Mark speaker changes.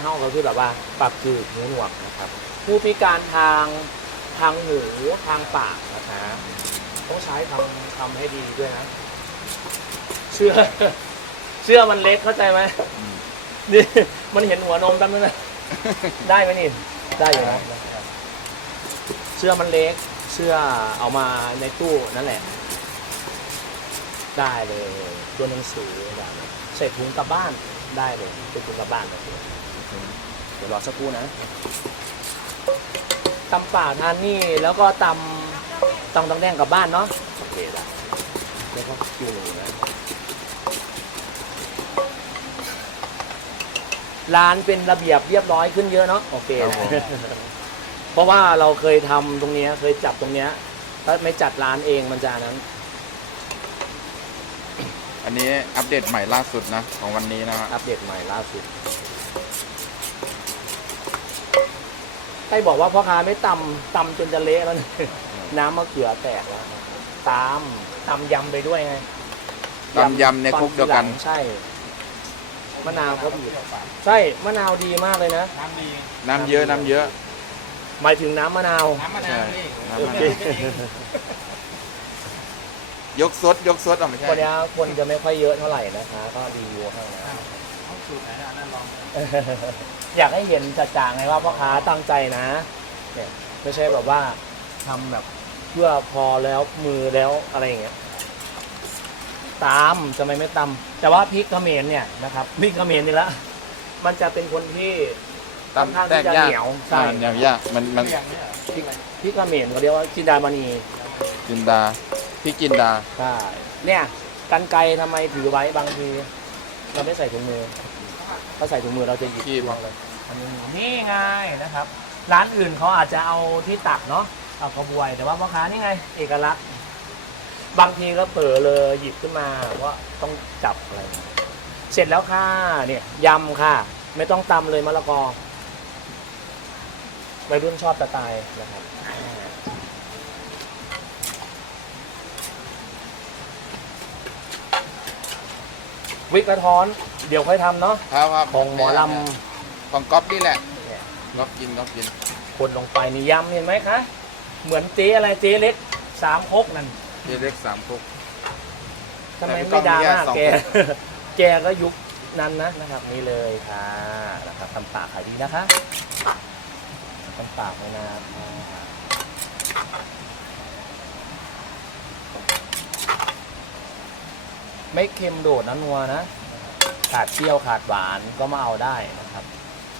Speaker 1: เท่าก็คือแบบว่าปากจืดหูหนวกนะครับ ผู้พิการทางทางหูทางปากนะคะต้องใช้ทำทำให้ดีด้วยนะเสื้อเสื้อมันเล็กเข้าใจไหม
Speaker 2: อืม
Speaker 1: นี่มันเห็นหัวนมตั้งนั้นนะได้ไหมนี่ได้อยู่นะเสื้อมันเล็กเสื้อเอามาในตู้นั่นแหละ ได้เลยตัวหนังสือแบบใส่ถุงกลับบ้านได้เลยเป็นถุงกลับบ้านเลย เดี๋ยวรอสักครู่นะตำป่าทานนี่แล้วก็ตำตำตังแดงกลับบ้านเนาะโอเคได้แล้วก็คิวหนึ่งนะร้านเป็นระเบียบเรียบร้อยขึ้นเยอะเนาะโอเค
Speaker 2: ครับ
Speaker 1: นะ
Speaker 2: ผม
Speaker 1: เพราะว่าเราเคยทำตรงเนี้ยเคยจับตรงเนี้ยถ้าไม่จัดร้านเองมันจะนั้น
Speaker 2: อันนี้อัปเดตใหม่ล่าสุดนะ ของวันนี้นะฮะ
Speaker 1: อัปเดตใหม่ล่าสุด ใครบอกว่าพ่อค้าไม่ตำตำจนจะเละแล้วเนี่ยน้ำมะเขือแตกแล้วตามตำยำไปด้วยไง
Speaker 2: ตำยำในครกเดียวกัน
Speaker 1: ตอทีหลังใช่มะนาวเขาบีบใช่มะนาวดีมากเลยนะ
Speaker 3: น้ำดี
Speaker 2: น้ำเยอะน้ำเยอะ
Speaker 1: หมายถึงน้ำมะนาว
Speaker 3: น้ำมะนาวนี่
Speaker 2: ใช่
Speaker 1: โอเค
Speaker 2: ยกซดยกซดออกไม่ใช่
Speaker 1: คนนี้คนจะไม่ค่อยเยอะเท่าไหร่นะคะ ก็ดีอยู่ข้างนะ
Speaker 3: เขา สูตรไหนนะอันนั่นลอง
Speaker 1: อยากให้เห็นจัดจ่างไงว่าพ่อค้าตั้งใจนะเนี่ยไม่ใช่แบบว่าทำแบบเพื่อพอแล้วมือแล้วอะไรอย่างเงี้ยตามจะไม่ไม่ตำแต่ว่าพริกเขมรเนี่ยนะครับพริกเขมรนี่ละมันจะเป็นคนที่ค่อนข้าง
Speaker 2: ตำแต
Speaker 1: ที่
Speaker 2: ก
Speaker 1: จะ
Speaker 2: ยาก
Speaker 1: เหนียวใช่
Speaker 2: อ่าเหนียวยากมันมัน
Speaker 3: เรียงเนี่ย
Speaker 1: พริกพริกเขมรเขาเรียกว่าจินดามณี
Speaker 2: จินดาพี่จินดา
Speaker 1: ใช่เนี่ยกันไกรทำไมถือไว้บางทีเราไม่ใส่ถุงมือ ถ้าใส่ถุงมือเราจะหยิบ
Speaker 2: ขี้บอก
Speaker 1: อันนี้นี่ไงนะครับ ร้านอื่นเขาอาจจะเอาที่ตักเนาะเอากระบวยแต่ว่าพ่อค้านี่ไง เอกลักษณ์ บางทีก็เผลอเลยหยิบขึ้นมาว่าต้องจับอะไรเสร็จแล้วค่ะเนี่ยยำค่ะ ไม่ต้องตำเลยมะละกอวัยรุ่นชอบสไตล์นะครับ วิกกระท้อน เดี๋ยวค่อยทำเนาะ
Speaker 2: ครับครับ
Speaker 1: ของหมอล
Speaker 2: ของก๊อฟนี่แหละำ
Speaker 1: เนี่ย
Speaker 2: ก๊อฟกินก๊อฟกิน
Speaker 1: คนลงไปนี่ยำเห็นไหมคะ เหมือนเจ๊อะไรเจ๊เล็กสามคกนั่น
Speaker 2: เจเล็กสามครก
Speaker 1: ทำไม
Speaker 2: แต่พี่
Speaker 1: ไม่ดราม่า
Speaker 2: ก้องมี
Speaker 1: แก
Speaker 2: แค่สองค
Speaker 1: แกก็ยุคนั้นนะนะครับนี่เลยค่ะนะครับตำปากขายดีนะคะตำปากไม่นาน ไม่เค็มโดดนะนัวนะ ขาดเปรี้ยวขาดหวานก็มาเอาได้นะครับ